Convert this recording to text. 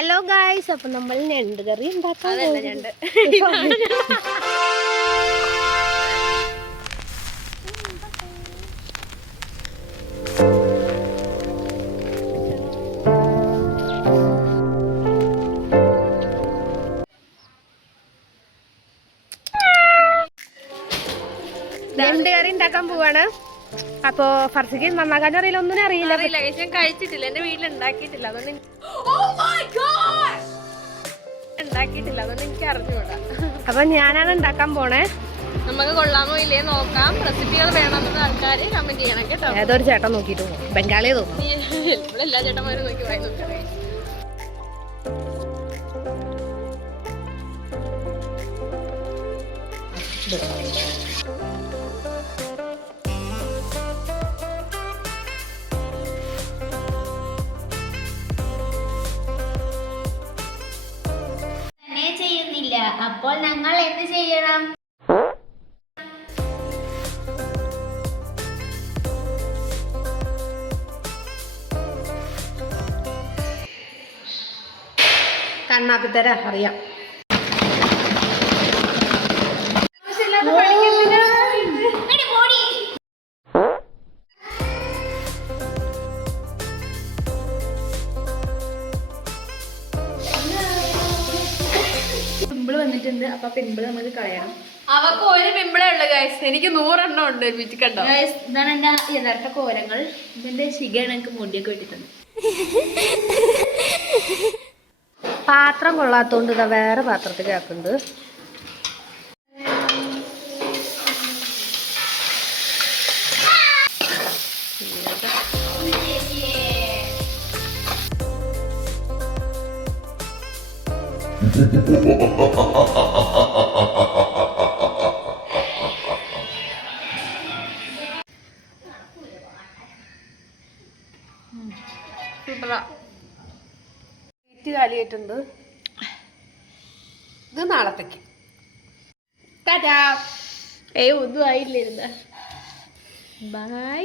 Hello guys, അപ്പം നമ്മൾ ഞണ്ട് കറി ഉണ്ടാക്കാൻ പോവാണ്. അപ്പോ ഫർസിക്ക് നന്നാക്കാൻ അറിയില്ല, ഒന്നും അറിയില്ല. ഞാൻ കഴിച്ചിട്ടില്ല, എന്റെ വീട്ടിൽ ഉണ്ടാക്കിയിട്ടില്ല, അതുകൊണ്ട് എനിക്ക് അറിഞ്ഞൂടാ. അപ്പൊ ഞാനാണ് ഉണ്ടാക്കാൻ പോണേ. നമുക്ക് കൊള്ളാമോ ഇല്ലേ നോക്കാം. റെസിപ്പികൾ വേണമെന്ന് ആൾക്കാര് കമന്റ് ചെയ്യണം കേട്ടോ. ഏതൊരു ചേട്ടൻ നോക്കിട്ട് പോകും, ബംഗാളിയെ തോന്നും. ഇവിടെ എല്ലാ ചേട്ടന്മാരും നോക്കി വായി നോക്കി. ചെയ്യുന്നില്ല, അപ്പോൾ ഞങ്ങൾ എന്ത് ചെയ്യണം? കണ്ണാപ്പിത്തര അറിയാം. പിമ്പിള് വന്നിട്ടുണ്ട്, അപ്പൊ പിമ്പിള് നമുക്ക് കളയണം. അവക്ക് ഒരു പിമ്പിളേ ഉള്ളു ഗൈസ്, എനിക്ക് 100 എണ്ണം ഉണ്ട്. കണ്ടോ ഗൈസ്, ഇതാണ് എന്റെ യഥാർത്ഥ കോലങ്ങൾ. ഇതിന്റെ ശിഖയാണ് എനിക്ക് മുടിയൊക്കെ വെട്ടിത്തന്നു. പാത്രം കൊള്ളാത്തോണ്ട് ഇതാ വേറെ പാത്രത്തിൽ ആക്കുന്നത്. കാലിയായിട്ടുണ്ട്. ഇത് നാളത്തേക്ക്. ഒന്നും ആയില്ലായിരുന്ന. ബൈ.